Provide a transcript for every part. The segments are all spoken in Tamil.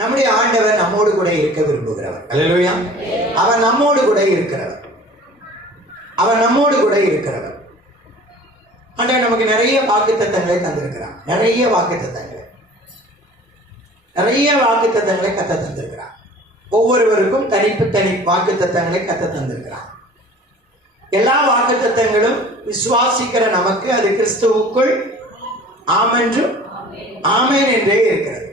நம்முடைய ஆண்டவர் நம்மோடு கூட இருக்க விரும்புகிறவர். அல்லேலூயா. அவர் நம்மோடு கூட இருக்கிறவர். அவர் நம்மோடு கூட இருக்கிறவர். ஆண்டவர் நமக்கு நிறைய வாக்குத்தத்தங்களை தந்திருக்கிறார். நிறைய வாக்குத்தத்தங்களை கத்த தந்திருக்கிறார். ஒவ்வொருவருக்கும் தனி வாக்குத்தத்தங்களை கத்த தந்திருக்கிறார். எல்லா வாக்குத்தத்தங்களும் விசுவாசிக்கிற நமக்கு அது கிறிஸ்துவுக்குள் ஆமென்றும் ஆமேன் என்றே இருக்கிறது.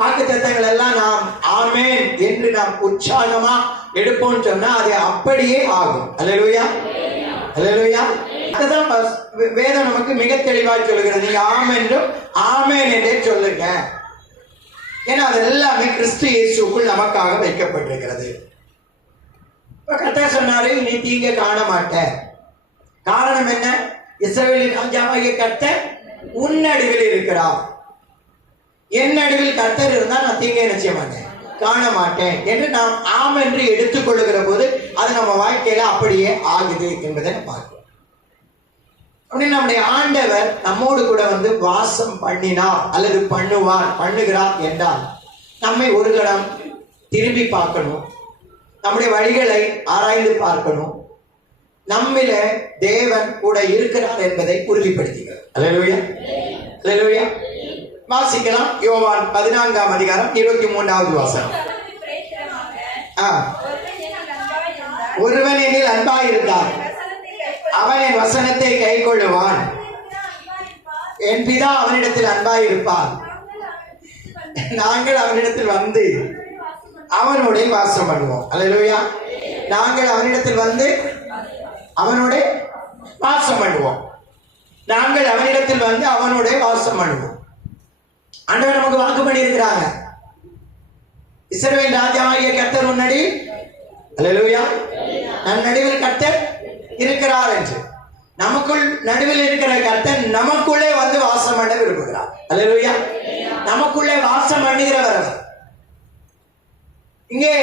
வாக்குத்தத்தங்கள் எல்லாம் நாம் ஆமேன் என்று நாம் உற்சாகமா எடுப்போம் சொன்னா அது அப்படியே ஆகும். அல்லேலூயா, அல்லேலூயா. அதுதான் வேதம் நமக்கு மிக தெளிவாக சொல்லுகிறது. நீங்க ஆமென்றும் ஆமேன் என்றே சொல்லுங்க. ஏன்னா அது எல்லாமே கிறிஸ்து இயேசுக்குள் நமக்காக வைக்கப்பட்டிருக்கிறது. கர்த்தர் சொன்னாரு, நீ தீங்க காண மாட்டேன். காரணம் என்ன? இஸ்ரவேலின் ராஜாவாகிய கர்த்தர் உன் நடுவில் இருக்கிறார். என் நடுவில் கர்த்தர் இருந்தால் நான் தீங்க நினைச்ச மாட்டேன், காண மாட்டேன் என்று நாம் ஆம் என்று எடுத்துக்கொள்ளுகிற போது அது நம்ம வாழ்க்கையில அப்படியே ஆகுது என்பதை பார்க்கிறோம். அப்படின்னு நம்முடைய ஆண்டவர் நம்மோடு கூட வந்து வாசம் பண்ணினார் அல்லது பண்ணுகிறார் என்றால் நம்மை ஒரு கணம் திரும்பி பார்க்கணும். நம்முடைய வழிகளை ஆராய்ந்து பார்க்கணும். நம்மில தேவன் கூட இருக்கிறார் என்பதை உறுதிப்படுத்துகிறது. அல்லேலூயா, அல்லேலூயா. வாசிக்கலாம். யோவான் 14ஆம் அதிகாரம் 23வது வசனம். ஒருவன் என்னில் அன்பாயிருந்தார், அவன் என் வசனத்தை கைக்கொள்ளுவான், என் பிதா அவனிடத்தில் அன்பாயிருப்பார், நாங்கள் அவனிடத்தில் வந்து அவனோட வாசம் பண்ணுவோம். அல்லேலூயா. நாங்கள் அவனிடத்தில் வந்து அவனோட வாசம் பண்ணுவோம். நாங்கள் அவனிடத்தில் வந்து அவனோட வாசம் பண்ணுவோம். ஆண்டவர் நமக்கு வாக்கு பண்ணி இருக்கிறாங்க. இஸ்ரவேல் ராஜாவாகிய கர்த்தர் முன்னாடி, அல்லேலூயா, நம் நடுவில் கர்த்தர் இருக்கிறார் என்று. நமக்குள் நடுவில் இருக்கிற கர்த்தர் நமக்குள்ளே வந்து வாசம் பண்ண விரும்புகிறார். அல்லேலூயா. நமக்குள்ளே வாசம் பண்ணுகிறவர் அவர். இங்கே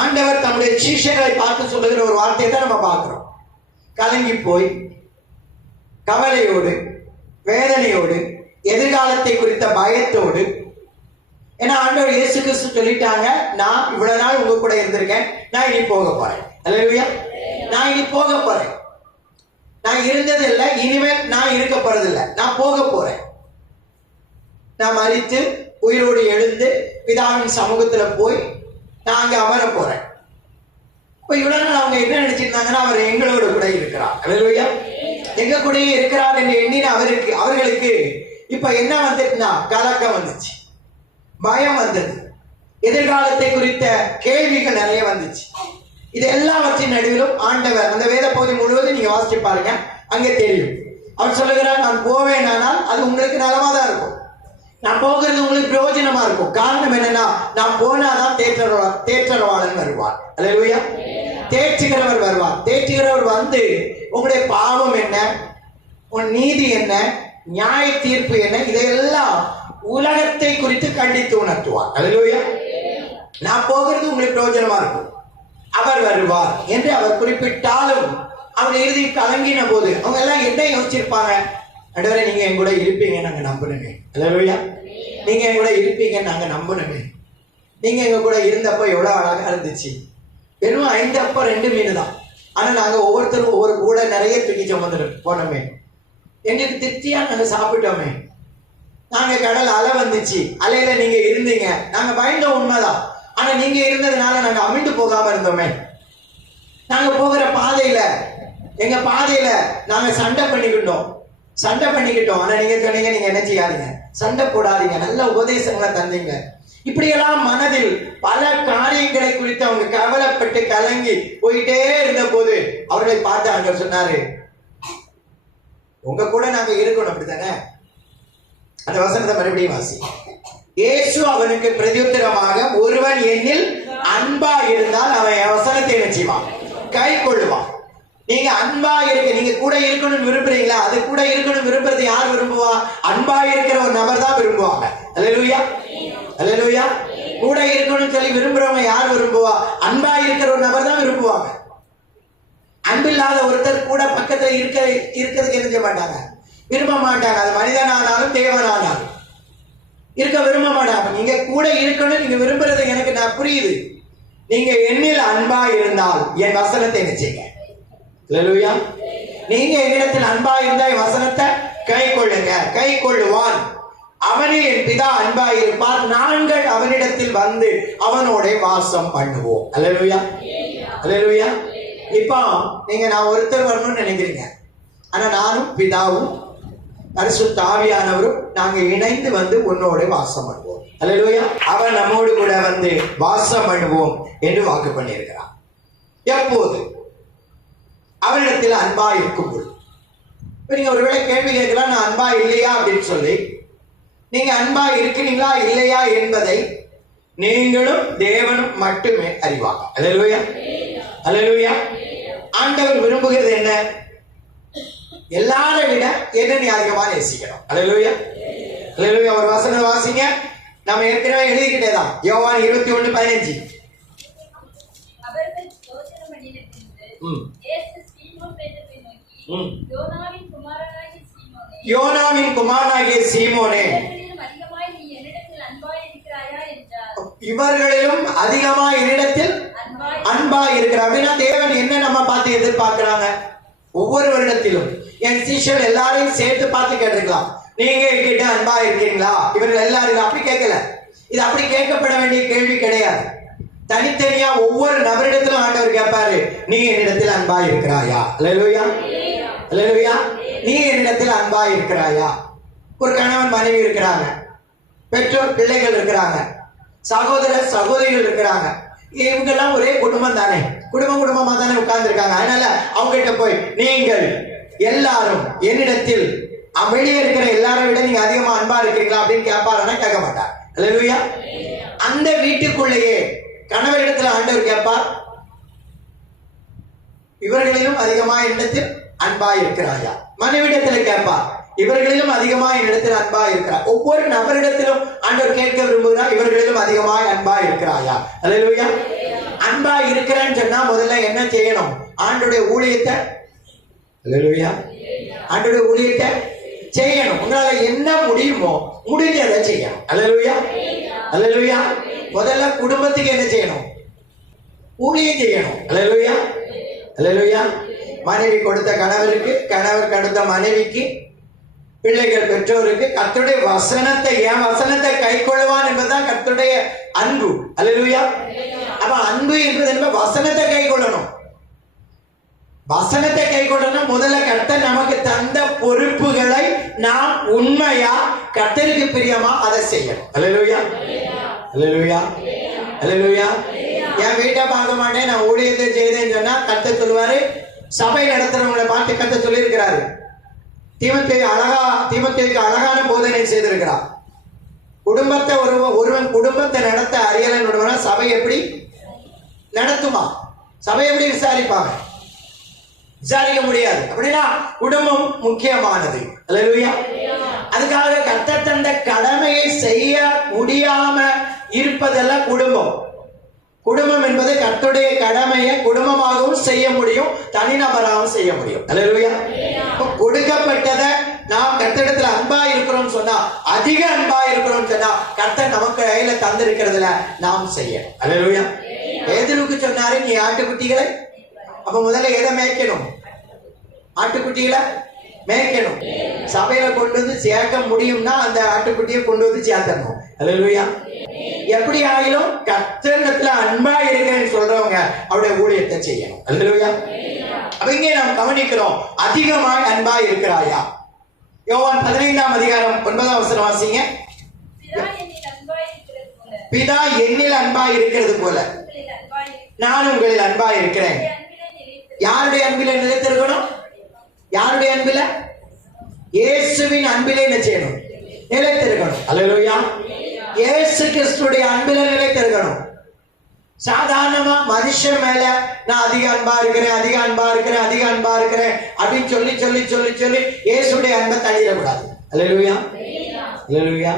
ஆண்டவர் தம்முடைய சீஷர்களை பார்த்து சொல்லுகிற ஒரு வார்த்தையை தான் நம்ம பார்க்கிறோம். கலங்கி போய் கவலையோடு வேதனையோடு எதிர்காலத்தை குறித்த பயத்தோடு, ஏன்னா ஆண்டவர் இயேசு கிறிஸ்து சொல்லிட்டாங்க, நான் இவ்வளவு நாள் உங்க கூட இருந்திருக்கேன், நான் இனி போக போறேன். அல்லேலூயா. நான் இனி போக போறேன். நான் இருந்தது இல்லை, இனிமேல் நான் இருக்க போறதில்லை, நான் போக போறேன். நான் மரித்து உயிரோடு எழுந்து பிதாவின் சமூகத்துல போய் நான் அங்க அமர போறேன். இப்ப இவ்வளவு நாள் அவங்க என்ன நினைச்சிருந்தாங்கன்னா, அவர் எங்களோட கூட இருக்கிறார். அல்லேலூயா. எங்க கூடயே இருக்கிறார் என்று எண்ணின அவர்களுக்கு இப்ப என்ன வந்துச்சுன்னா, கலக்கம் வந்துச்சு, பயம் வந்தது, எதிர்காலத்தை குறித்த கேள்விகள் நிறைய வந்துச்சு. இது எல்லாவற்றின் நடுவிலும் ஆண்டவர் அந்த வேத பகுதி முழுவதும் நீங்க வாசிச்சு பாருங்க, அங்கே தெரியும். அவர் சொல்லுகிறார், நான் போவேனானால் அது உங்களுக்கு நலமா தான் இருக்கும், நான் போகிறது உங்களுக்கு பிரயோஜனமா இருக்கும். காரணம் என்னன்னா, நான் போனாதான் தேற்றரவாளன் வருவார். அல்லேலூயா. தேற்றுகிறவர் வருவார். தேற்றுகிறவர் வந்து உங்களுடைய பாவம் என்ன, உன் நீதி என்ன, நியாய தீர்ப்பு என்ன, இதையெல்லாம் உலகத்தை குறித்து கண்டித்து உணர்த்துவார். அல்லேலூயா. நான் போகிறது உங்களுக்கு பிரயோஜனமா இருக்கும், அவர் வருவார் என்று அவர் குறிப்பிட்டாலும் அவர் இறுதி கலங்கின போது அவங்க எல்லாம் என்ன யோசிச்சிருப்பாங்க? ஆண்டவரே, நீங்க என் கூட இருப்பீங்க நாங்க நம்பணுமே. அல்லேலூயா. நீங்க என் கூட இருப்பீங்க நாங்க நம்பணுமே. நீங்க எங்க கூட இருந்தப்போ எவ்வளவு அழகா இருந்துச்சு. வெறும் 5 அப்பம் 2 மீன் தான், ஆனா நாங்க ஒவ்வொருத்தரும் ஒவ்வொரு கூட நிறைய தூக்கி சுமந்துட்டு போனோமே. எங்களுக்கு திருப்தியா நாங்க சாப்பிட்டோமே. நாங்க கடல் அலை வந்துச்சு, அலையில நீங்க இருந்தீங்க, நாங்க பயந்தோம் உண்மைதான், ஆனா நீங்க இருந்ததுனால நாங்க அமிழ்ந்து போகாம இருந்தோமே. நாங்க போகிற பாதையில எங்க பாதையில நாங்க சண்டை பண்ணிக்கிட்டோம், ஆனா நீங்க சொன்னீங்க, நீங்க என்ன செய்யாதீங்க, சண்டை போடாதீங்க, நல்ல உபதேசங்களை தந்தீங்க. இப்படியெல்லாம் மனதில் பல காரியங்களை குறித்து அவங்க கவலைப்பட்டு கலங்கி போயிட்டே இருந்த போது அவர்களை பார்த்து ஆண்டவர் சொன்னாரு, உங்க கூட நாங்க இருக்கணும். அப்படித்தானே? அந்த வசனத்தை மறுபடியும் வாசி. இயேசு அவனுக்கு பிரதியுத்தரமாக, ஒருவன் என்னில் அன்பா இருந்தால் அவன் என் வசனத்தை செய்வான், கை கொள்ளுவான். நீங்க அன்பா இருக்க, நீங்க கூட இருக்கணும்னு விரும்புறீங்களா? அது கூட இருக்கணும் விரும்புறது யார் விரும்புவா? அன்பா இருக்கிற ஒரு நபர் தான் விரும்புவாங்க. அல்லேலூயா, அல்லேலூயா. கூட இருக்கணும்னு சொல்லி விரும்புறவங்க யார் விரும்புவா? அன்பா இருக்கிற ஒரு நபர் தான் விரும்புவாங்க. அன்பில்லாத ஒருத்தர் கூட பக்கத்துல இருக்கிறதுக்கு என்ன மாட்டாங்க, விரும்ப மாட்டாங்க. அது மனிதனானாலும் தேவனானாலும். இருக்க விரும்ப மாட்டாங்க. நீங்க கூட இருக்கணும் நீங்க விரும்புறது எனக்கு நான் புரியுது. நீங்க என்னில் அன்பா இருந்தால் என் வசனத்தை என்ன செய்யுங்க. அல்லேலூயா. நீங்க என்னிடத்தில் அன்பா இருந்தா என் வசனத்தை கை கொள்ளுங்க. கை கொள்ளுவான். அவனில் என் பிதா அன்பா இருப்பார். நாங்கள் அவனிடத்தில் வந்து அவனோட வாசம் பண்ணுவோம். அல்லேலூயா. அல்லேலூயா. இப்போ நீங்க நான் ஒருத்தர் வரணும்னு நினைக்கிறீங்க. ஆனா நானும் பிதாவும் பரிசுத்த ஆவியானவரும் நாங்க இணைந்து வந்து உன்னோட வாசம் பண்ணுவோம். அல்லேலூயா. அவன் நம்மோடு கூட வந்து வாசம் பண்ணுவோம் என்று வாக்கு பண்ணியிருக்கிறான். எப்போது? அவரிடத்தில் அன்பா இருக்கும் பொழுது. நீங்க ஒருவேளை கேள்வி கேட்கலாம், நான் அன்பா இல்லையா அப்படின்னு சொல்லி. நீங்க அன்பா இருக்கிறீங்களா இல்லையா என்பதை நீங்களும் தேவனும் மட்டுமே அறிவாங்க. அல்லேலூயா. அல்லேலூயா. ஆண்டவர் விரும்புகிறது என்ன? எல்லாரை விட என்ன நீ அதிகமா நேசிக்கணும். அல்லேலூயா. அல்லேலூயா. ஒரு வசனம் வாசிங்க. நம்ம ஏற்கனவே எழுதிக்கிட்டேதான். யோவான் 21:15. யோனாவின் குமாரனாகிய சீமோனே, இவர்களிலும் அதிகமா என்னிடத்தில் அன்பா இருக்கிறார். அப்படின்னா தேவன் என்ன நம்ம பார்த்து எதிர்பார்க்கிறாங்க? ஒவ்வொரு வருடத்திலும் என் சீஷர்கள் எல்லாரையும் சேர்த்து பார்த்து கேட்டிருக்கலாம், நீங்க என்கிட்ட அன்பா இருக்கீங்களா? இவர்கள் எல்லாரும் அப்படி கேட்கல. இது அப்படி கேட்கப்பட வேண்டிய கேள்வி கிடையாது. தனித்தனியா ஒவ்வொரு நபரிடத்திலும் ஆண்டவர் கேட்பாரு, நீ என்னிடத்தில் அன்பா இருக்கிறாயா? அல்லேலூயா. அல்லேலூயா. நீ என்னிடத்தில் அன்பா இருக்கிறாயா? ஒரு கணவன் மனைவி இருக்கிறாங்க, பெற்றோர் பிள்ளைகள் இருக்கிறாங்க, சகோதர சகோதரிகள் இருக்கிறாங்க. இவங்கெல்லாம் ஒரே குடும்பம் தானே, குடும்பமா தானே உட்கார்ந்து இருக்காங்க. அதனால அவங்க கிட்ட போய் நீங்கள் எல்லாரும் என்னிடத்தில் வெளியே இருக்கிற எல்லாரை விட நீங்க அதிகமா அன்பா இருக்கிறீங்களா அப்படின்னு கேட்பாருன்னா கேட்க மாட்டார். அல்லேலூயா. அந்த வீட்டுக்குள்ளேயே கணவரிடத்தில் ஆண்டவர் கேட்பார், இவர்களிலும் அதிகமா என்னிடத்தில் அன்பா இருக்கிறாயா? மனைவிடத்தில் கேட்பார், இவர்களிலும் அதிகமா என்னிடத்தில் அன்பா இருக்கிறார். ஒவ்வொரு நபரிடத்திலும் ஆண்டவர் கேட்க விரும்புகிறார், இவர்களிலும் அதிகமாய் அன்பா இருக்கிறாயா? அல்லேலூயா. அன்பா இருக்கிறேன்னு சொன்னா முதல்ல என்ன செய்யணும்? ஆண்டவருடைய ஊழியத்தை, அல்லேலூயா, ஆண்டவருடைய ஊழியத்தை செய்யணும். உங்களால என்ன முடியுமோ முடிஞ்சதை செய்யணும். அல்லேலூயா. அல்லேலூயா. முதல்ல குடும்பத்துக்கு என்ன செய்யணும்? ஊழியம் செய்யணும். அல்லேலூயா. அல்லேலூயா. மனைவி கொடுத்த கணவருக்கு, கணவர் கொடுத்த மனைவிக்கு, பிள்ளைகள் பெற்றோருக்கு, கர்த்தருடைய வசனத்தை, என் வசனத்தை கை கொள்ளுவான் என்பதுதான் கர்த்தருடைய அன்பு. அல்லேலூயா. அப்ப அன்பு என்பது என்ன? வசனத்தை கை கொள்ளணும். வசனத்தை கை கொள்ளணும். முதல்ல கர்த்தர் நமக்கு தந்த பொறுப்புகளை நாம் உண்மையா கர்த்தருக்கு பிரியமா அதை செய்யணும். அல்லேலூயா. அல்லேலூயா. அல்லேலூயா. என் வீட்டை பார்க்க மாட்டேன், நான் ஊழியத்தை செய்தேன்னு சொன்னா கர்த்தர் சொல்லுவாரு, சபை நடத்துறவங்களை பார்த்து கர்த்தர் சொல்லி இருக்கிறாரு. தீமோத்தேயுக்கு அழகான போதனை செய்திருக்கிறார். குடும்பத்தை ஒருவன் குடும்பத்தை நடத்த அறியலன்னு சபை எப்படி நடத்துமா? சபை எப்படி விசாரிப்பாங்க? விசாரிக்க முடியாது. அப்படின்னா குடும்பம் முக்கியமானது. அல்லேலூயா. அதுக்காக கர்த்தர் தந்த கடமையை செய்ய முடியாம இருப்பதெல்லாம் குடும்பம். குடும்பம் என்பது கர்த்தருடைய கடமையை குடும்பமாகவும் செய்ய முடியும், தனிநபராகவும் செய்ய முடியும். அல்லேலூயா. கொடுக்கப்பட்டதை நாம் கர்த்தரிடத்துல அன்பா இருக்கிறோம் சொன்னா, அதிக அன்பா இருக்கிறோம் சொன்னா, கர்த்தர் நமக்கு கையில தந்திருக்கிறதுல நாம் செய்யணும். அல்லேலூயா. பேதுருக்கு சொன்னாரு, நீ ஆட்டுக்குட்டிகளை, அப்ப முதல்ல எதை மேய்க்கணும்? ஆட்டுக்குட்டிகளை மேய்க்கணும். சபையில கொண்டு வந்து சேர்க்க முடியும்னா அந்த ஆட்டுக்குட்டியை கொண்டு வந்து சேர்த்தணும். அல்லேலூயா. எப்படி ஆயிலும் கர்த்தரிடத்துல அன்பா இருக்கிறேன்னு சொல்றவங்க அவருடைய ஊழியத்தை செய்யணும். அல்லேலூயா. அவங்க நாம் கவனிக்கிறோம், அதிகமாய் அன்பா இருக்கிறாயா? யோவான் 15:9 வாசிங்க. பிதா என்னில் அன்பா இருக்கிறது போல நான் உங்களில் அன்பா இருக்கிறேன். யாருடைய அன்பில நிலைத்திருக்கணும்? யாருடைய அன்பில? இயேசுவின் அன்பிலே என்ன செய்யணும்? நிலைத்திருக்கணும். அல்லேலூயா. இயேசு கிறிஸ்துடைய அன்பில நிலைத்திருக்கணும். சாதாரணமா மனுஷன் மேல நான் அதிக அன்பா இருக்கிறேன், அதிக அன்பா இருக்கிறேன், அதிக அன்பா இருக்கிறேன் அப்படின்னு சொல்லி சொல்லி சொல்லி சொல்லி இயேசுடைய அன்பை தள்ளிடக்கூடாது. அல்லேலூயா. அல்லேலூயா.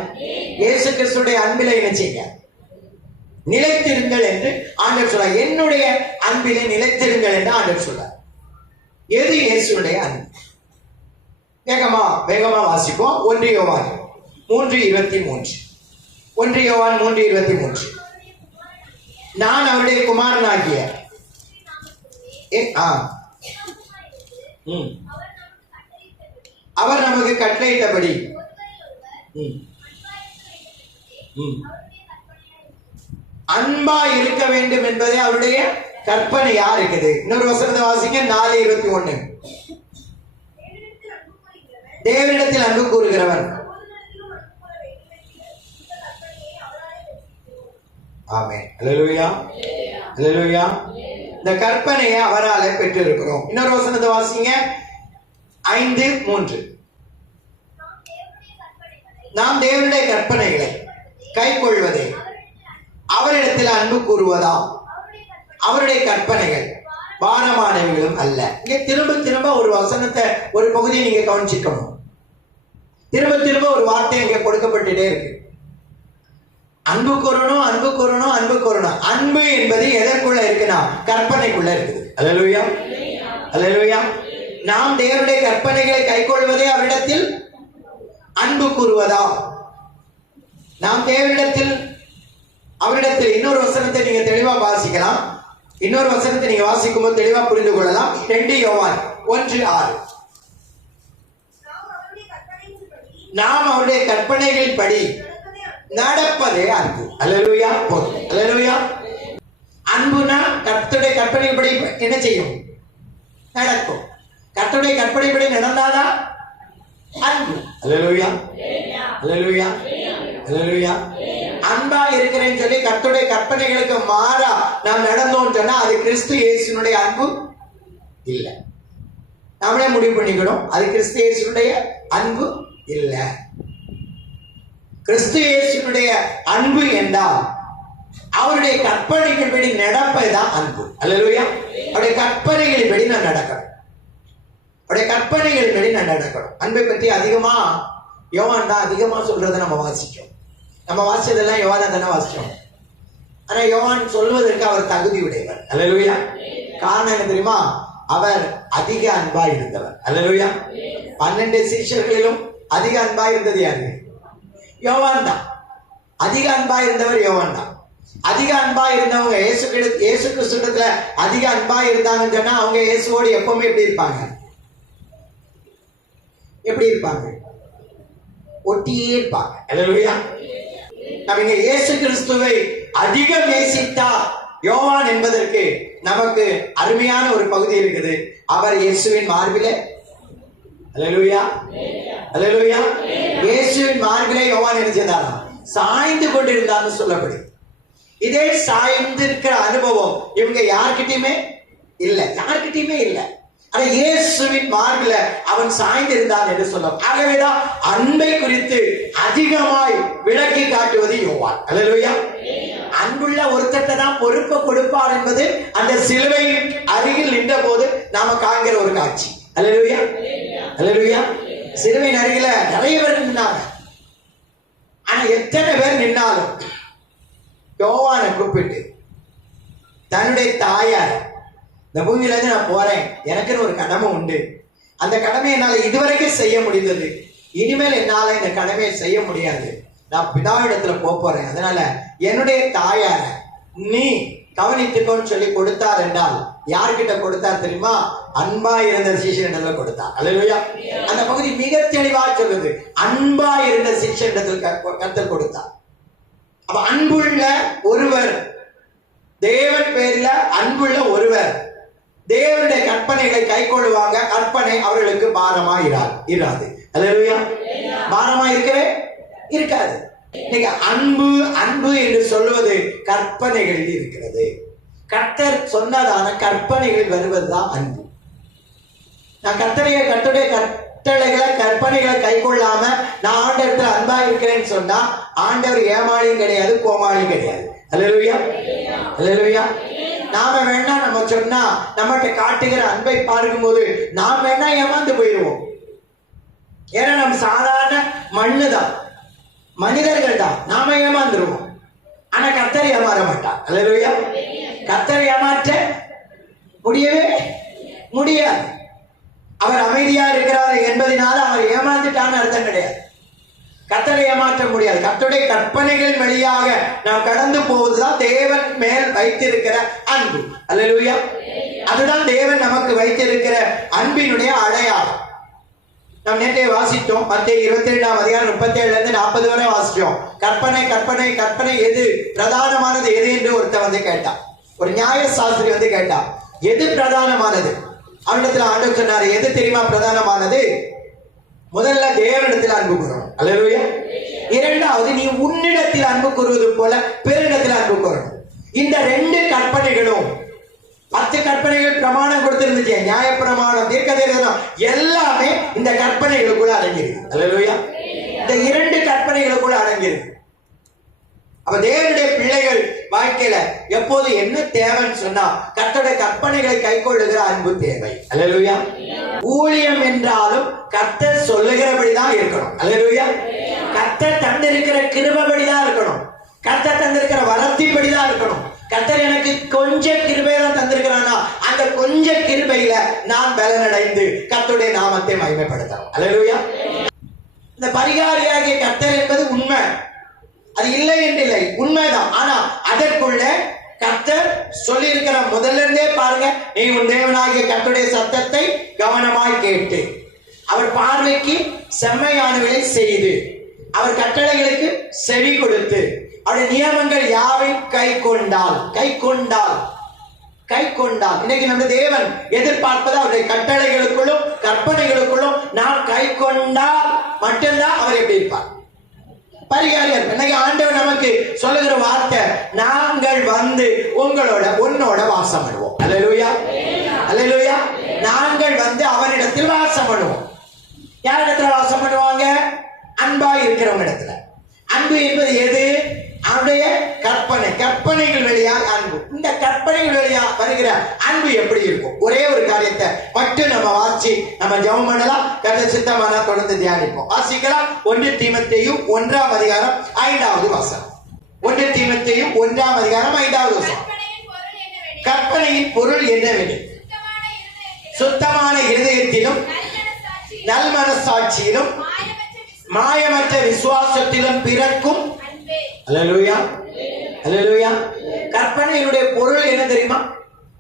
இயேசு கிறிஸ்துடைய அன்பில என்ன செய்யுங்க? நிலைத்திருங்கள் என்று ஆண்டவர் சொல்றார். என்னுடைய அன்பிலே நிலைத்திருங்கள் என்று ஆண்டவர் சொல்றார். எது இயேசுடைய அன்பு? வேகமா வாசிப்போம். 1 யோவான் 3:23. 1 யோவான் 3:23. நான் அவருடைய குமாரனாகிய அவர் நமக்கு கட்டளையிட்டபடி அன்பா இருக்க வேண்டும் என்பதே அவருடைய கற்பனையா இருக்குது. இன்னொரு வசனத்தை வாசிங்க, 4:21. தேவனிடத்தில் அன்பு கூறுகிறவன். ஆமென். அல்லேலூயா, அல்லேலூயா. இந்த கற்பனையை அவராலே பெற்றிருக்கிறோம். இன்னொரு வசனத்தை வாசிங்க, 5:3. நாம் தேவனுடைய கற்பனைகளை கைக்கொள்வதே அவரிடத்தில் அன்பு கூறுவதா, அவருடைய கற்பனைகள் பாரமானவைகளும் அல்ல. இங்க திரும்ப திரும்ப ஒரு வசனத்தை, ஒரு பகுதியை நீங்க கவனிச்சுக்கணும். திரும்ப திரும்ப ஒரு வார்த்தை இங்க கொடுக்கப்பட்டுட்டே இருக்கு. அன்பு கூறணும், அன்பு கூறணும், அன்பு கூறணும். அன்பு என்பது எதற்குள்ள இருக்குன்னா கற்பனைக்குள்ள இருக்குது. அல்லேலூயா, அல்லேலூயா. நாம் தேவனுடைய கற்பனைகளை கைக்கொள்வதே அவரிடத்தில் அன்பு கூறுவதா, நாம் தேவனிடத்தில் அவரிடத்தில். இன்னொரு வசனத்தை நீங்க தெளிவா வாசிக்கலாம். இன்னொரு வசனத்தை நீங்க வாசிக்கும் போது தெளிவா புரிந்து கொள்ளலாம். 2 யோவான் 1:6. நாம் அவருடைய கற்பனைகளின் படி நடப்பதே அன்பு. அல்லேலூயா, போதும். அல்லேலூயா. அன்புனா கர்த்தருடைய கற்பனைப்படி என்ன செய்யும்? நடக்கும். கர்த்தருடைய கற்பனைப்படி நடந்தாதான் அன்பு. அல்லேலூயா, அல்லேலூயா, அல்லேலூயா. அன்பா இருக்கிறேன்னு சொல்லி கர்த்தருடைய கற்பனைகளுக்கு மாறா நாம் நடந்தோம் சொன்னா அது கிறிஸ்து இயேசுனுடைய அன்பு இல்ல. நாமளே முடிவு பண்ணிக்கணும், அது கிறிஸ்து இயேசுனுடைய அன்பு இல்ல. கிறிஸ்து இயேசுனுடைய அன்பு என்றால் அவருடைய கற்பனைகளின்படி நடப்பதுதான் அன்பு. அல்லேலூயா. அவருடைய கற்பனைகளின்படி நான் நடக்கணும், அவருடைய கற்பனைகளின்படி நான் நடக்கணும். அன்பை பற்றி அதிகமா யோவான் தான் அதிகமா சொல்றதை நம்ம வாசிச்சோம். நம்ம வாசிச்சதெல்லாம் யோவான் தானே வாசிச்சோம். ஆனா யோவான் சொல்வதற்கு அவர் தகுதி உடையவர். அல்லேலூயா. காரணம் என்ன தெரியுமா? அவர் அதிக அன்பா இருந்தவர். அல்லேலூயா. 12 சீஷர்களிலும் அதிக அன்பா இருந்தது யாரு? யோவான் தான். அதிக அன்பா இருந்தவர் யோவான் தான். அதிக அன்பா இருந்தவங்க இயேசு கிறிஸ்துவிடத்துல அதிக அன்பா இருந்தாங்கன்னு சொன்னா அவங்க இயேசுவோடு எப்பவுமே எப்படி இருப்பாங்க? எப்படி இருப்பாங்க? ஒட்டியே இருப்பாங்க. அல்லேலூயா. நம்ம இயேசு கிறிஸ்துவை அதிகம் நேசித்தா யோவான் என்பதற்கு நமக்கு அருமையான ஒரு பகுதி இருக்குது. அவர் இயேசுவின் மார்பிலே, அல்லேலூயா, அல்லேலூயா, இயேசுவின் மார்பிலே யோவான் என்ன செய்தாராம்? சாய்ந்து கொண்டிருந்தான்னு சொல்லப்படு. இதே சாய்ந்திருக்கிற அனுபவம் இவங்க யார்கிட்டயுமே இல்ல, யார்கிட்டயுமே இல்ல. ஆனா இயேசுவின் மார்பில அவன் சாய்ந்திருந்தான் என்று சொல்லும். ஆகவேதான் அன்பை குறித்து அதிகமாய் விளக்கி காட்டுவது யோவான். அல்லேலூயா. அன்புள்ள ஒருத்தட்ட தான் பொறுப்பை கொடுப்பார் என்பது அந்த சிலுவையின் அருகில் நின்ற போது நாம காண்கிற ஒரு காட்சி. அல்லேலூயா, அல்லேலூயா. சிலுவையின் அருகில நிறைய பேர் நின்னாங்க. ஆனா எத்தனை பேர் நின்னாலும் யோவானை கூப்பிட்டு தன்னுடைய தாயார், இந்த பூமியில இருந்து நான் போறேன், எனக்குன்னு ஒரு கடமை உண்டு, அந்த கடமையை என்னால இதுவரைக்கும் செய்ய முடிந்தது, இனிமேல் என்னால இந்த கடமையை செய்ய முடியாது, நான் பிதாவிடத்துல போறேன், அதனால என்னுடைய தாயார நீ கவனித்துக்கோன்னு சொல்லி கொடுத்தார் என்றால் யார்கிட்ட கொடுத்தார் தெரியுமா? அன்பா இருந்த சீஷனிடத்துல கொடுத்தார். அல்லேலூயா. அந்த பகுதி மிக தெளிவா சொல்லுது, அன்பா இருந்த சீஷனிடத்தில் கர்த்தர் கொடுத்தார். அப்ப அன்புள்ள ஒருவர், தேவன் பேர்ல அன்புள்ள ஒருவர் தேவனுடைய கற்பனைகளை கைக்கொள்ளுவாங்க. கற்பனை அவர்களுக்கு பாரமா இராது. அல்லேலூயா. பாரமா இருக்கவே இருக்காது. நீங்க அன்பு அன்பு என்று சொல்லுவது கற்பனைகளில் இருக்கிறது. கர்த்தர் சொன்னதான கற்பனைகளில் வருவதுதான் அன்பு. நான் கர்த்தருடைய கட்டளைகளை கற்பனைகளை கைக்கொள்ளாம நான் ஆண்டவரத்துல அன்பா இருக்கிறேன்னு சொன்னா ஆண்டவர் ஏமாளியும் கிடையாது, கோமாளியும் கிடையாது. அல்லேலூயா, அல்லேலூயா. நாம வேணா நம்ம சொன்னா நம்மகிட்ட காட்டுகிற அன்பை பார்க்கும் போது நாம் வேணா ஏமாந்து போயிடுவோம். ஏன்னா நம்ம சாதாரண மண்ணுதான், மனிதர்கள் தான், நாம ஏமாந்துருவோம். ஆனா கர்த்தர் ஏமாற மாட்டார். அல்லேலூயா. கர்த்தர் ஏமாற்ற முடியவே முடியாது. அவர் அமைதியா இருக்கிறார் என்பதனால அவர் ஏமாந்துட்டான்னு அர்த்தம் கிடையாது. கர்த்தரை ஏமாற்ற முடியாது. கர்த்தருடைய கற்பனைகள் வழியாக நாம் கடந்து போவதுதான் தேவன் மேல் வைத்திருக்கிற அன்பு. அல்லேலூயா. அதுதான் தேவன் நமக்கு வைத்திருக்கிற அன்பினுடைய அடையாளம். நாம் நேற்றைய வாசித்தோம். மத்தேயு 22ஆம் அதிகாரம் 37 40 வரை வாசிச்சோம். கற்பனை கற்பனை கற்பனை எது பிரதானமானது எது என்று ஒருத்தன் வந்து கேட்டான். ஒரு நியாய சாஸ்திரி வந்து கேட்டான், எது பிரதானமானது? அவனிடத்தில் ஆண்டவர் சொன்னார், எது தெரியுமா பிரதானமானது? முதல்ல தேவனிடத்தில் அன்பு கூறணும். அல்லேலூயா. இரண்டாவது, நீ உன்னிடத்தில் அன்பு கூறுவது போல பிறரிடத்தில் அன்பு கூறணும். இந்த 2 கற்பனைகளும் 10 கற்பனைகள் பிரமாணம் கொடுத்திருந்துச்சு. நியாய பிரமாணம், தீர்க்கதரிசனம் எல்லாமே இந்த கற்பனைகளுக்குள்ள அடங்கியிருக்கு. அல்லேலூயா. இந்த 2 கற்பனைகளுக்குள்ள அடங்கியிருக்கு. அப்ப தேவனுடைய பிள்ளைகள் வாழ்க்கையில எப்போது என்ன தேவைன்னு சொன்னா, கர்த்தருடைய கற்பனைகளை கைக்கொள்ளுகிற அன்பு தேவை. அல்லேலூயா. ஊழியம் என்றாலும் கர்த்தர் சொல்லுகிறபடிதான் இருக்கணும். அல்லேலூயா. கர்த்தர் தந்திருக்கிற கிருபைப்படிதான் இருக்கணும். கர்த்தர் தந்திருக்கிற வரத்தின்படிதான் இருக்கணும். கர்த்தர் எனக்கு கொஞ்சம் கிருபை தான் தந்திருக்கிறானா, அந்த கொஞ்ச கிருபையில நான் பலனடைந்து கர்த்தருடைய நாமத்தை மகிமைப்படுத்தணும். அல்லேலூயா. இந்த பரிகாரியாகிய கர்த்தர் என்பது உண்மை, அது இல்லை என்று இல்லை, உண்மைதான். ஆனா அதற்குள்ள கர்த்தர் சொல்லி இருக்கிற முதல்ல இருந்தே பாருங்க, நீ உன் தேவனாகிய கர்த்தருடைய சத்தத்தை கவனமாய் கேட்டு அவர் பார்வைக்கு செம்மையானவர்களை செய்து அவர் கட்டளைகளுக்கு செவி கொடுத்து அவருடைய நியமங்கள் யாவை கை கொண்டால் இன்னைக்கு நம்ம தேவன் எதிர்பார்ப்பது அவருடைய கட்டளைகளுக்குள்ளும் கற்பனைகளுக்குள்ளும் நாம் கை கொண்டால் மட்டும்தான் அவர் எப்படி இருப்பார். பரிகாரியார் இன்னைக்கு ஆண்டவர் நமக்கு சொல்லுகிற வார்த்தை, நாங்கள் வந்து உன்னோட வாசம் பண்ணுவோம். அல்லேலூயா. அல்லேலூயா. நாங்கள் வந்து அவனிடத்தில் வாசம் பண்ணுவோம். யார் இடத்துல வாசம் பண்ணுவாங்க? அன்பாய் இருக்கிறவங்க இடத்துல. அன்பு என்பது எது? அவருடைய கற்பனைகள் வழியா அன்பு. இந்த கற்பனைகள் வழியா வருகிற அன்பு எப்படி இருக்கும்? ஒரே ஒரு காரியத்தை மட்டும் நம்ம வாசி நம்ம ஜெபம் பண்ணலாம். கர்த்தர் சித்தமான தொடர்ந்து தியானிப்போம். வாசிக்கலாம். 1 தீமோத்தேயு 1ஆம் அதிகாரம் 5வது வசனம். 1 தீமோத்தேயு 1ஆம் அதிகாரம் 5வது வசனம். கற்பனையின் பொருள் என்னவெனில், சுத்தமான இருதயத்திலும் நல் மனசாட்சியிலும் மாயமற்ற விசுவாசத்திலும் பிறக்கும். அல்லேலூயா. அல்லேலூயா. கற்பனையினுடைய பொருள் என்ன தெரியுமா?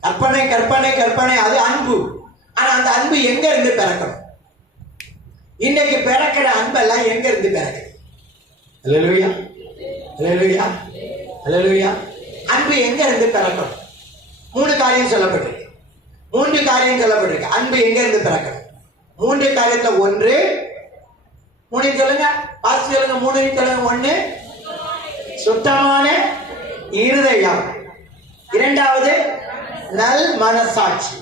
கற்பனை அது அன்பு. ஆனா அந்த அன்பு எங்க இருந்து பிறக்கணும்? இன்னைக்கு பிறக்கிற அன்பெல்லாம் எங்க இருந்து பிறக்குது? அல்லேலூயா. அல்லேலூயா. அல்லேலூயா. அன்பு எங்க இருந்து பிறக்கணும்? 3 காரியம் சொல்லப்பட்டிருக்கு. அன்பு எங்க இருந்து பிறக்கணும்? 3 காரியத்துல 1 3 சொல்லுங்க. பாசி சொல்லுங்க. 3 சொல்லுங்க. 1 சுத்தமான இருதயம், 2வது நல் மனசாட்சி,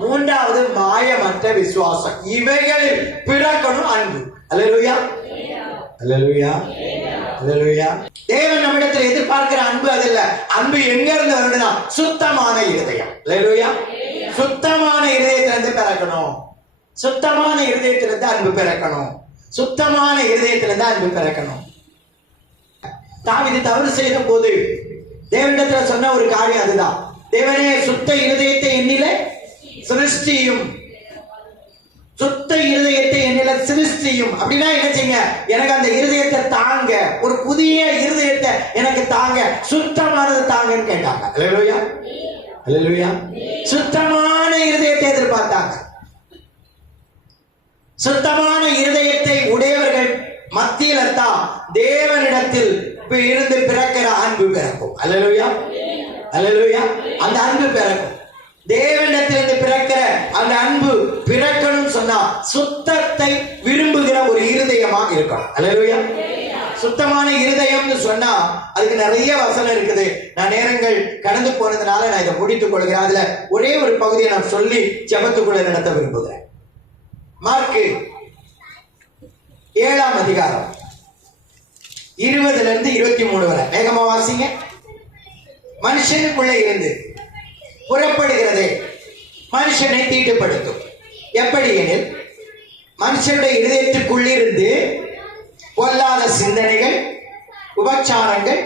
3வது மாயமற்ற விசுவாசம். இவைகளில் பிறக்கணும் அன்பு. அல்லேலூயா. அல்லேலூயா. அல்லேலூயா. தேவன் நம்மிடத்தில் எதிர்பார்க்கிற அன்பு அதில்ல. அன்பு எங்க இருந்து வரணும்னா சுத்தமான இருதயம். அல்லேலூயா. சுத்தமான இருதயத்திலிருந்து பிறக்கணும். சுத்தமான இருதயத்திலிருந்து அன்பு பிறக்கணும். சுத்தமான இருதயத்திலிருந்து அன்பு பிறக்கணும். தாவீது தவறு செய்த போது தேவனிடத்தில் சொன்ன ஒரு காரியம் அதுதான். தேவனே, சுத்த இருதயத்தை என்னிலே சிருஷ்டியும். சுத்த இருதயத்தை என்னில சிருஷ்டியும் அப்படின்னா என்ன செய்யுங்க? எனக்கு அந்த இருதயத்தை தாங்க, ஒரு புதிய இருதயத்தை எனக்கு தாங்க, சுத்தமானது தாங்கன்னு கேட்டாங்க. அல்லேலூயா. அல்லேலூயா. சுத்தமான இருதயத்தை எதிர்பார்த்தாங்க. சுத்தமான இருதயத்தை உடையவர்கள் மத்தியில தான் தேவனிடத்தில் இருந்து பிறக்கிற அன்பு பிறக்கும். அல்லேலூயா. அல்லேலூயா. அந்த அன்பு பிறக்கும். தேவனிடத்திலிருந்து பிறக்கிற அந்த அன்பு பிறக்கணும் சொன்னா சுத்தத்தை விரும்புகிற ஒரு இருதயமாக இருக்கணும். அல்லேலூயா. சுத்தமான இருதயம்னு சொன்னா அதுக்கு நிறைய வசனம் இருக்குது. நான் நேரங்கள் கடந்து போனதுனால நான் இதை முடித்துக் கொள்கிறேன். அதுல ஒரே ஒரு பகுதியை நான் சொல்லி ஜெபத்துக்குள்ள நடத்த விரும்புகிறேன். மார்க்கு 7ஆம் அதிகாரம் 20 - 23 வரை வேகமா வாசிங்க. மனுஷனுக்குள்ளே இருந்து புறப்படுகிறதே மனுஷனை தீட்டுப்படுத்தும். எப்படி எனில், மனுஷனுடைய இருதயத்துக்குள்ளிருந்து பொல்லாத சிந்தனைகள், உபச்சாரங்கள்,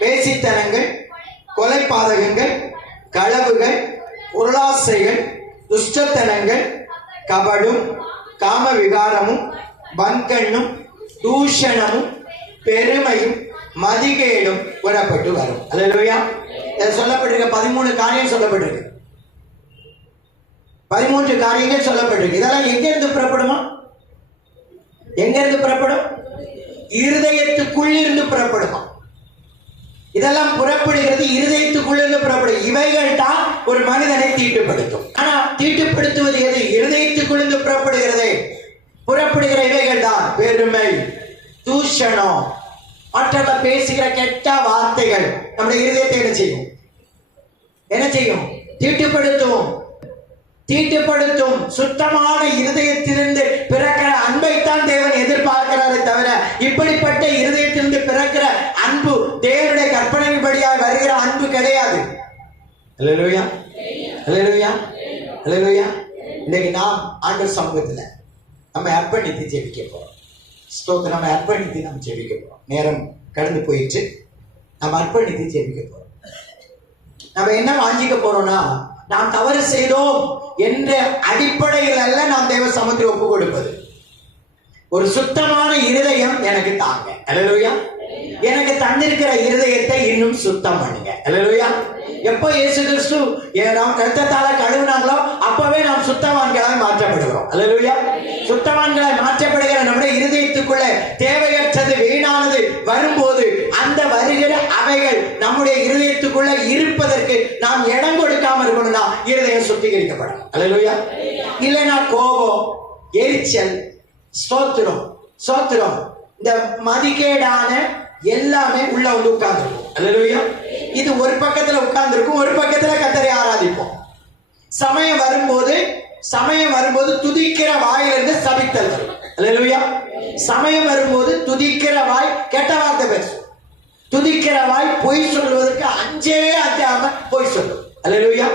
பேசித்தனங்கள், கொலைபாதகங்கள், களவுகள், பொருளாசைகள், துஷ்டத்தனங்கள், கபடும், காம விகாரமும், வன்கண்ணும், தூஷணமும் பெருமையும் மதிகேடும் புறப்பட்டு வரும். அல்லேலூயா. சொல்லப்பட்டிருக்க 13 காரியம் சொல்லப்பட்டிருக்கு. 13 காரியங்கள் சொல்லப்பட்டிருக்கு. இதெல்லாம் எங்க இருந்து புறப்படுமா? எங்க இருந்து புறப்படும்? இருதயத்துக்குள் இருந்து புறப்படுமா? இதெல்லாம் புறப்படுகிறது இருதயத்துக்குள்ளிருந்து புறப்படும். இவைகள் தான் ஒரு மனிதனை தீட்டுப்படுத்தும். ஆனா தீட்டுப்படுத்துவது எது? இருதயத்துக்குள்ளிருந்து புறப்படுகிறதே. புறப்படுகிற இவைகள் தான் பெருமை, தூஷணம், மற்றவங்க பேசுகிற கெட்ட வார்த்தைகள் நம்முடைய இருதயத்தை என்ன செய்யும்? என்ன செய்யும்? தீட்டுப்படுத்தும். தீட்டுப்படுத்தும். சுத்தமான இருதயத்திலிருந்து பிறக்கிற அன்பைத்தான் தேவன் எதிர்பார்க்கிறாரே தவிர இப்படிப்பட்ட இருதயத்திலிருந்து பிறக்கிற அன்பு தேவனுடைய கற்பனையின்படியாக வருகிற அன்பு கிடையாது. அல்லேலூயா, அல்லேலூயா, அல்லேலூயா. இன்னைக்கு நாம் ஆண்டவர் சமூகத்துல நம்ம அர்ப்பணித்து ஜெபிக்க போறோம். ஸ்தோத்திரம். நம்ம அர்ப்பணித்து நம்ம ஜெபிக்க போறோம். நேரம் கடந்து போயிடுச்சு. நம்ம அர்ப்பணித்து ஜெபிக்க போறோம். நம்ம என்ன வாஞ்சிக்க போறோம்னா, நாம் தவறு செய்தோம் என்ற அடிப்படையில் அல்ல நாம் தேவ சமூகத்தில் ஒப்பு கொடுப்பது. ஒரு சுத்தமான இருதயம் எனக்கு தாங்க. அல்லேலூயா. எனக்கு தந்திருக்கிற இருதயத்தை இன்னும் சுத்தம் பண்ணுங்க. அல்லேலூயா. எப்போ இயேசு கிறிஸ்து நாம் ரத்தத்தால கழுவினாங்களோ அப்பவே நாம் சுத்தவான்களாய் மாற்றப்படுகிறோம். அல்லேலூயா. சுத்தவான்களாய் மாற்றப்படுகிற நம்முடைய இருதயத்துக்குள்ள தேவையற்றது வீணானது வரும்போது அந்த வருகிற அவைகள் நம்முடைய இருதயத்துக்குள்ள இருப்பதற்கு நாம் இடம் கொடுக்காம இருக்கணும்னா இருதயம் சுத்திகரிக்கப்படும். அல்லேலூயா. இல்லைன்னா கோபம், எரிச்சல், ஸ்தோத்திரம், ஸ்தோத்திரம், இந்த மதிகேடான எல்லாமே உள்ள வந்து உட்கார்ந்துருக்கும். அல்லேலூயா. இது ஒரு பக்கத்துல உட்கார்ந்துருக்கும், ஒரு பக்கத்துல கர்த்தரை ஆராதிப்போம். சமயம் வரும்போது துதிக்கிற வாயிலிருந்து சபித்தல் வரும். அல்லேலூயா. சமயம் வரும்போது துதிக்கிற வாய் கெட்ட வார்த்தை பேசும். துதிக்கிற வாய் பொய் சொல்வதற்கு அஞ்சாம பொய் சொல்லும். அல்லேலூயா.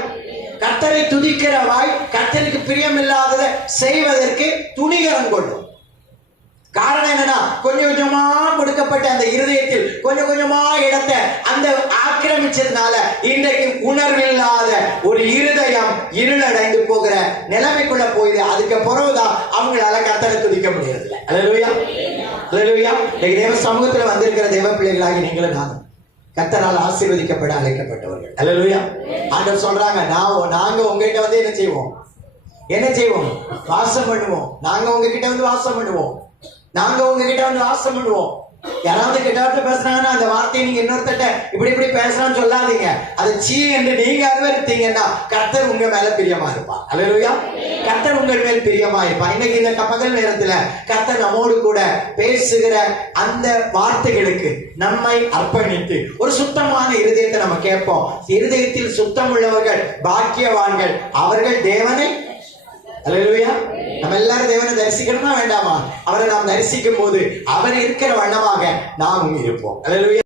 கர்த்தரை துதிக்கிற வாய் கர்த்தருக்கு பிரியமில்லாததை செய்வதற்கு துணிகரம் கொள்ளும். காரணம் என்னன்னா, கொஞ்சம் கொஞ்சமா கொடுக்கப்பட்ட அந்த இருதயத்தில் கொஞ்சம் கொஞ்சமா இடத்தை அந்த ஆக்கிரமிச்சதுனால இன்றைக்கு உணர்வில்லாத ஒரு இருதயம் இருளடைந்து போகிற நிலைமைக்குள்ள போயிது. அதுக்கு பிறகுதான் அவங்களால கர்த்தரை துதிக்க முடியாது. அல்லேலூயா, அல்லேலூயா. தேவ சமூகத்துல வந்திருக்கிற தேவ பிள்ளைகளாகி நீங்களும் நானும் கர்த்தரால் ஆசீர்வதிக்கப்பட அழைக்கப்பட்டவர்கள். அல்லேலூயா. ஆண்டவர் சொல்றாங்க, நாங்க உங்ககிட்ட வந்து என்ன செய்வோம்? வாசம் பண்ணுவோம். நாங்க உங்ககிட்ட வந்து வாசம் பண்ணுவோம். யாராவது கிட்ட பேசுறாங்கன்னா அந்த வார்த்தையை நீங்க இன்னொருத்தட்ட இப்படி பேசுறான்னு சொல்லாதீங்க. அது சீ என்று நீங்க அறிவறுத்தீங்கன்னா கர்த்தர் உங்க மேல பிரியமா இருப்பார். அல்லேலூயா. கர்த்தர் உங்கள் மேல் பிரியமா இருப்பார். இன்னைக்கு இந்த பகல் நேரத்துல கர்த்தர் நம்மோடு கூட பேசுகிற அந்த வார்த்தைகளுக்கு நம்மை அர்ப்பணித்து ஒரு சுத்தமான இருதயத்தை நம்ம கேட்போம். இருதயத்தில் சுத்தம் உள்ளவர்கள் பாக்கியவான்கள், அவர்கள் தேவனை. அல்லேலூயா. நம்ம எல்லாரும் தேவனை தரிசிக்கணுமா வேண்டாமா? அவரை நாம் தரிசிக்கும் போது அவர் இருக்கிற வண்ணமாக நாமும் இருப்போம். அல்லேலூயா.